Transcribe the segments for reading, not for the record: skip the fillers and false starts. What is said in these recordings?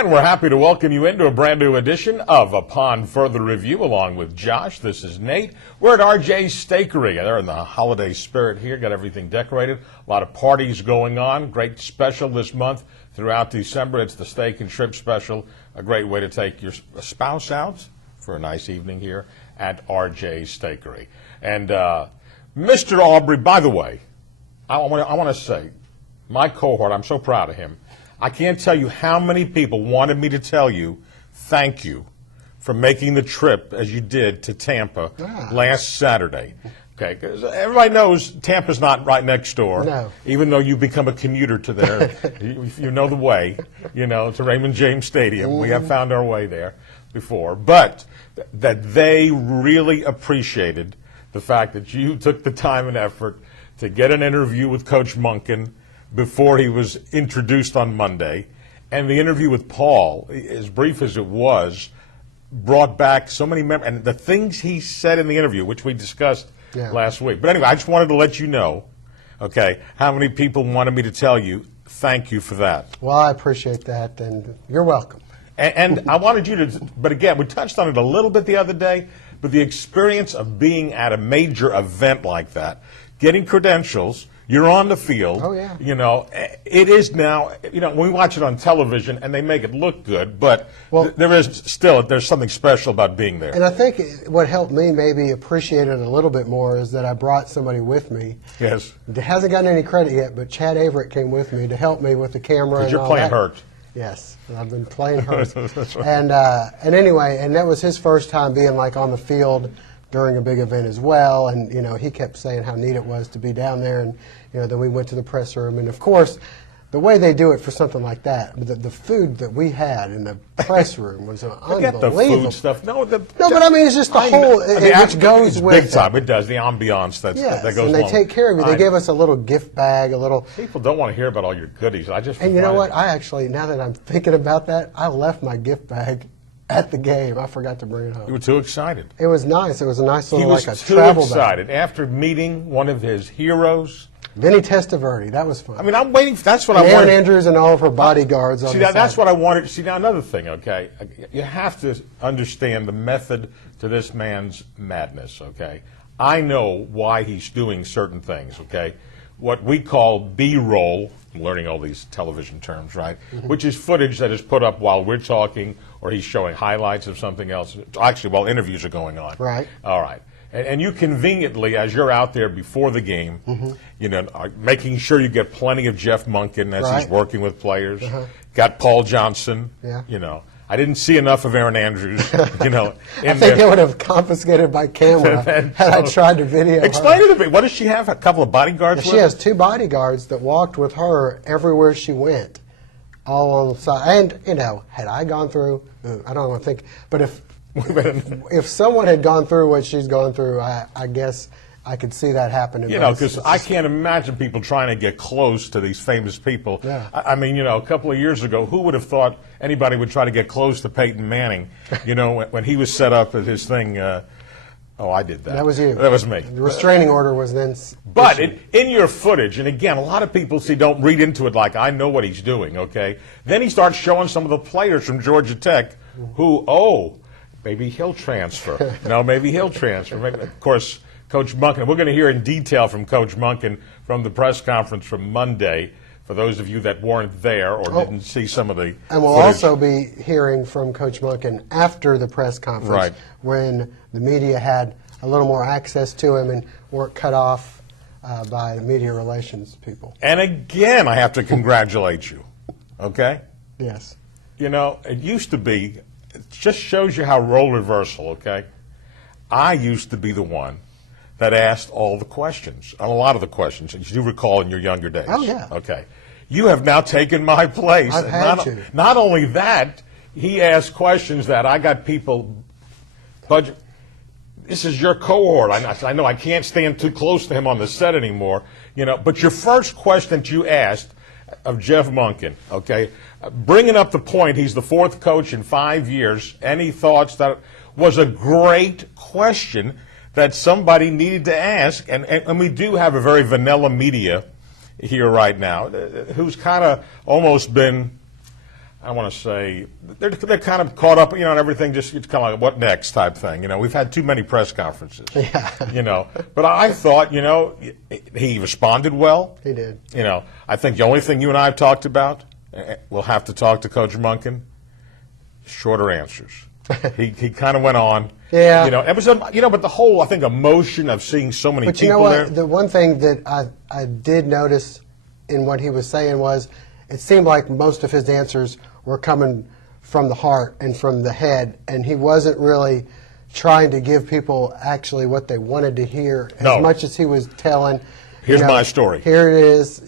And we're happy to welcome you into a brand new edition of Upon Further Review, along with Josh. This is Nate. We're at RJ's Steakery. They're in the holiday spirit here, got everything decorated. A lot of parties going on. Great special this month throughout December. It's the Steak and Shrimp Special. A great way to take your spouse out for a nice evening here at RJ's Steakery. And Mr. Aubrey, by the way, I want to say, my cohort, I'm so proud of him. I can't tell you how many people wanted me to tell you thank you for making the trip as you did to Tampa last Saturday. Okay, because everybody knows Tampa's not right next door. No. Even though you've become a commuter to there, you know the way, to Raymond James Stadium. We have found our way there before. But that they really appreciated the fact that you took the time and effort to get an interview with Coach Monken before he was introduced on Monday. And the interview with Paul, as brief as it was, brought back so many memories. And the things he said in the interview, which we discussed last week. But anyway, I just wanted to let you know, okay, how many people wanted me to tell you thank you for that. Well, I appreciate that, and you're welcome. And I wanted you to, but again, we touched on it a little bit the other day, but the experience of being at a major event like that, getting credentials, you're on the field. Oh, yeah. It is now, when we watch it on television and they make it look good, but there's something special about being there. And I think what helped me maybe appreciate it a little bit more is that I brought somebody with me. Yes. That hasn't gotten any credit yet, but Chad Averett came with me to help me with the camera. Because you're playing hurt. Yes, I've been playing hurt. That's right. And anyway, and that was his first time being like on the field during a big event as well, and he kept saying how neat it was to be down there, and then we went to the press room, and of course the way they do it for something like that, the food that we had in the press room was unbelievable. The food stuff. No, but I mean, it's just the whole, which goes with big time. It does, the ambiance that goes along. And they take care of you. They gave us a little gift bag, a little. People don't want to hear about all your goodies. And you know what? I actually, now that I'm thinking about that, I left my gift bag at the game. I forgot to bring it home. You were too excited. It was nice. It was a nice little, like a travel bag. He was too excited. After meeting one of his heroes. Vinny Testaverde. That was fun. I mean, I'm waiting. That's what I wanted. Aaron Andrews and all of her bodyguards on the side. That's what I wanted. See, now another thing, okay? You have to understand the method to this man's madness, okay? I know why he's doing certain things, okay? What we call B-roll, I'm learning all these television terms, right? Which is footage that is put up while we're talking or he's showing highlights of something else, actually while interviews are going on. Right. All right. And you conveniently, as you're out there before the game, are making sure you get plenty of Jeff Monken as he's working with players. Got Paul Johnson. Yeah. I didn't see enough of Aaron Andrews. I think they would have confiscated my camera had I tried to video. Explain it to me. What does she have? A couple of bodyguards? She has 2 bodyguards that walked with her everywhere she went, all on the side. And had I gone through, I don't want to think, but if someone had gone through what she's gone through, I guess I could see that happening. Because I can't imagine people trying to get close to these famous people. Yeah. I mean, a couple of years ago, who would have thought anybody would try to get close to Peyton Manning, when he was set up at his thing. I did that. That was you. That was me. The restraining order was then But in your footage, and again, a lot of people don't read into it like, I know what he's doing, okay? Then he starts showing some of the players from Georgia Tech who, maybe he'll transfer. No, maybe he'll transfer. Maybe, of course, Coach Monken. We're going to hear in detail from Coach Monken from the press conference from Monday, for those of you that weren't there or didn't see some of the And we'll footage. also be hearing from Coach Monken after the press conference, when the media had a little more access to him and weren't cut off by the media relations people. And again, I have to congratulate you, okay? Yes. It used to be, it just shows you how role reversal, okay? I used to be the one that asked all the questions, a lot of the questions, as you recall in your younger days. Oh, yeah. Okay. You have now taken my place. I've had to. Not only that, he asked questions that I got people, budget. This is your cohort. I know I can't stand too close to him on the set anymore, but your first question that you asked of Jeff Monken, okay, bringing up the point, he's the 4th coach in 5 years. Any thoughts? That was a great question that somebody needed to ask, and we do have a very vanilla media here right now who's kind of almost been, I want to say they're kind of caught up, and everything just it's kind of like what next type thing. We've had too many press conferences. Yeah. But I thought, he responded well. He did. I think the only thing you and I have talked about, we'll have to talk to Coach Monken, shorter answers. he kind of went on. Yeah. It was but the whole, I think, emotion of seeing so many But people you know what? there. The one thing that I did notice in what he was saying was it seemed like most of his answers were coming from the heart and from the head, and he wasn't really trying to give people actually what they wanted to hear as much as he was telling. Here's my story. Here it is,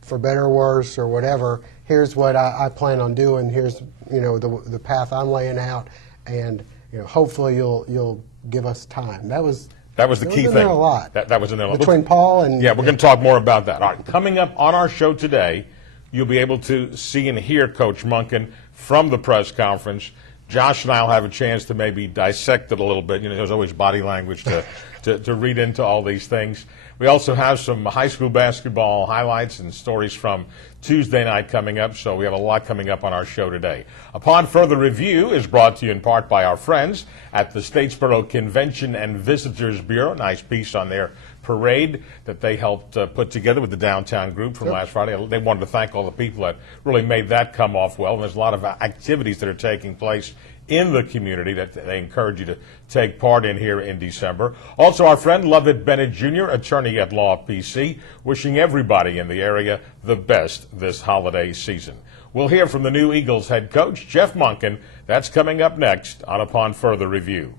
for better or worse or whatever. Here's what I plan on doing. Here's the path I'm laying out, and hopefully you'll give us time. That was the key thing. There a lot. That was in there. Between Paul and... Yeah, we're going to talk more about that. All right, coming up on our show today, you'll be able to see and hear Coach Monken from the press conference. Josh and I will have a chance to maybe dissect it a little bit. There's always body language to read into all these things. We also have some high school basketball highlights and stories from Tuesday night coming up, so we have a lot coming up on our show today. Upon Further Review is brought to you in part by our friends at the Statesboro Convention and Visitors Bureau. Nice piece on their parade that they helped put together with the downtown group from last Friday. They wanted to thank all the people that really made that come off well, and there's a lot of activities that are taking place in the community that they encourage you to take part in here in December. Also, our friend Lovett Bennett Jr., attorney at Law PC, wishing everybody in the area the best this holiday season. We'll hear from the new Eagles head coach, Jeff Monken. That's coming up next on Upon Further Review.